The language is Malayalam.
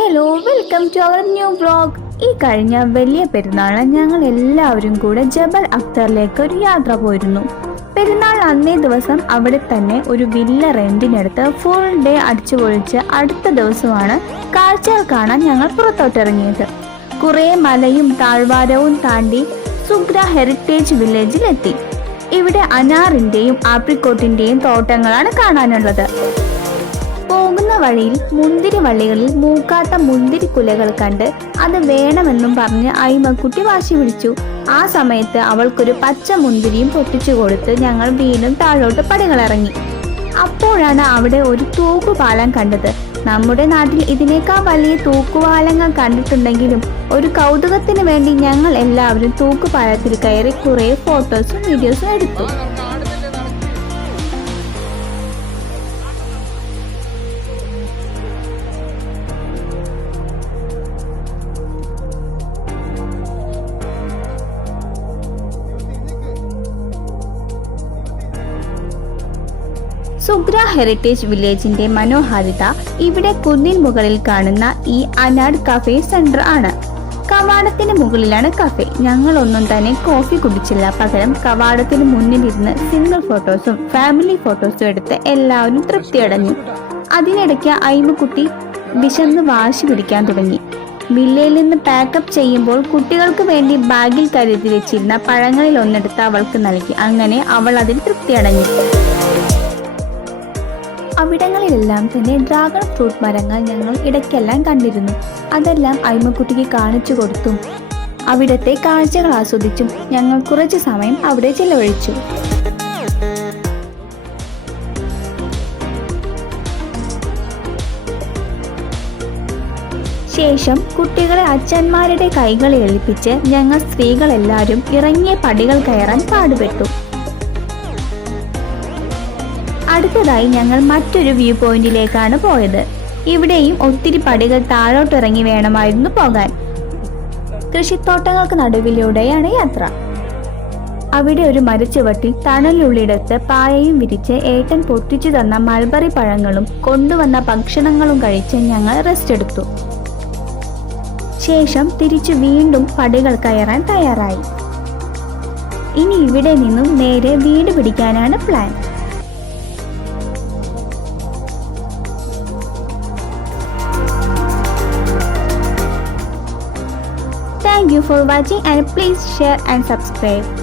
Hello, welcome to our new vlog. ഈ കഴിഞ്ഞ വലിയ പെരുന്നാളിന് ഞങ്ങൾ എല്ലാവരും കൂടെ ജബൽ അക്തറിലേക്ക് ഒരു യാത്ര പോയിരുന്നു. പെരുന്നാൾ അന്നേ ദിവസം അവിടെ തന്നെ ഒരു വില്ല റെന്റിനെടുത്ത് ഫുൾ ഡേ അടിച്ചു പൊളിച്ച് അടുത്ത ദിവസമാണ് കാഴ്ചകൾ കാണാൻ ഞങ്ങൾ പുറത്തോട്ടിറങ്ങിയത്. കുറേ മലയും താഴ്വാരവും താണ്ടി സുഗ്ര ഹെറിറ്റേജ് വില്ലേജിലെത്തി. ഇവിടെ അനാറിന്റെയും ആപ്രിക്കോട്ടിന്റെയും തോട്ടങ്ങളാണ് കാണാനുള്ളത്. പോകുന്ന വഴിയിൽ മുന്തിരി വള്ളികളിൽ മൂക്കാത്ത മുന്തിരി കുലകൾ കണ്ട് അത് വേണമെന്നും പറഞ്ഞ് അയിമക്കുട്ടി വാശി പിടിച്ചു. ആ സമയത്ത് അവൾക്കൊരു പച്ച മുന്തിരിയും പൊട്ടിച്ചു കൊടുത്ത് ഞങ്ങൾ വീണ്ടും താഴോട്ട് പടികളിറങ്ങി. അപ്പോഴാണ് അവിടെ ഒരു തൂക്കുപാലം കണ്ടത്. നമ്മുടെ നാട്ടിൽ ഇതിനേക്കാൾ വലിയ തൂക്കുപാലങ്ങൾ കണ്ടിട്ടുണ്ടെങ്കിലും ഒരു കൗതുകത്തിന് വേണ്ടി ഞങ്ങൾ എല്ലാവരും തൂക്കുപാലത്തിൽ കയറി കുറെ ഫോട്ടോസും വീഡിയോസും എടുത്തു. സുഗ്ര ഹെറിറ്റേജ് വില്ലേജിന്റെ മനോഹാരിത ഇവിടെ കുന്നിൻ മുകളിൽ കാണുന്ന ഈ അനാഡ് കഫേ സെന്റർ ആണ്. കവാടത്തിന് മുകളിലാണ് കഫേ. ഞങ്ങളൊന്നും തന്നെ കോഫി കുടിച്ചില്ല. പകരം കവാടത്തിന് മുന്നിലിരുന്ന് സിംഗിൾ ഫോട്ടോസും ഫാമിലി ഫോട്ടോസും എടുത്ത് എല്ലാവരും തൃപ്തിയടഞ്ഞു. അതിനിടയ്ക്ക് അയിമക്കുട്ടി വിശന്ന് വാശി പിടിക്കാൻ തുടങ്ങി. വില്ലയിൽ നിന്ന് പാക്കപ്പ് ചെയ്യുമ്പോൾ കുട്ടികൾക്ക് വേണ്ടി ബാഗിൽ കരുതി വെച്ചിരുന്ന പഴങ്ങളിൽ ഒന്നെടുത്ത് അവൾക്ക് നൽകി. അങ്ങനെ അവൾ അതിൽ തൃപ്തിയടഞ്ഞു. അവിടങ്ങളിലെല്ലാം തന്നെ ഡ്രാഗൺ ഫ്രൂട്ട് മരങ്ങൾ ഞങ്ങൾ ഇടയ്ക്കെല്ലാം കണ്ടിരുന്നു. അതെല്ലാം അയിമക്കുട്ടിക്ക് കാണിച്ചു കൊടുത്തും അവിടത്തെ കാഴ്ചകൾ ആസ്വദിച്ചും ഞങ്ങൾ കുറച്ചു സമയം അവിടെ ചെലവഴിച്ചു. ശേഷം കുട്ടികളെ അച്ഛന്മാരുടെ കൈകളിൽ ഏൽപ്പിച്ച് ഞങ്ങൾ സ്ത്രീകളെല്ലാവരും ഇറങ്ങിയ പടികൾ കയറാൻ പാടുപെട്ടു. അടുത്തതായി ഞങ്ങൾ മറ്റൊരു വ്യൂ പോയിന്റിലേക്കാണ് പോയത്. ഇവിടെയും ഒത്തിരി പടികൾ താഴോട്ടിറങ്ങി വേണമായിരുന്നു പോകാൻ. കൃഷിത്തോട്ടങ്ങൾക്ക് നടുവിലൂടെയാണ് യാത്ര. അവിടെ ഒരു മരച്ചുവട്ടിൽ തണലുള്ളിടത്ത് പായയും വിരിച്ച് ഏട്ടൻ പൊട്ടിച്ചു തന്ന മൾബറി പഴങ്ങളും കൊണ്ടുവന്ന ഭക്ഷണങ്ങളും കഴിച്ച് ഞങ്ങൾ റെസ്റ്റ് എടുത്തു. ശേഷം തിരിച്ചു വീണ്ടും പടികൾ കയറാൻ തയ്യാറായി. ഇനി ഇവിടെ നിന്നും നേരെ വീട് പിടിക്കാനാണ് plan. Thank you for watching and please share and subscribe.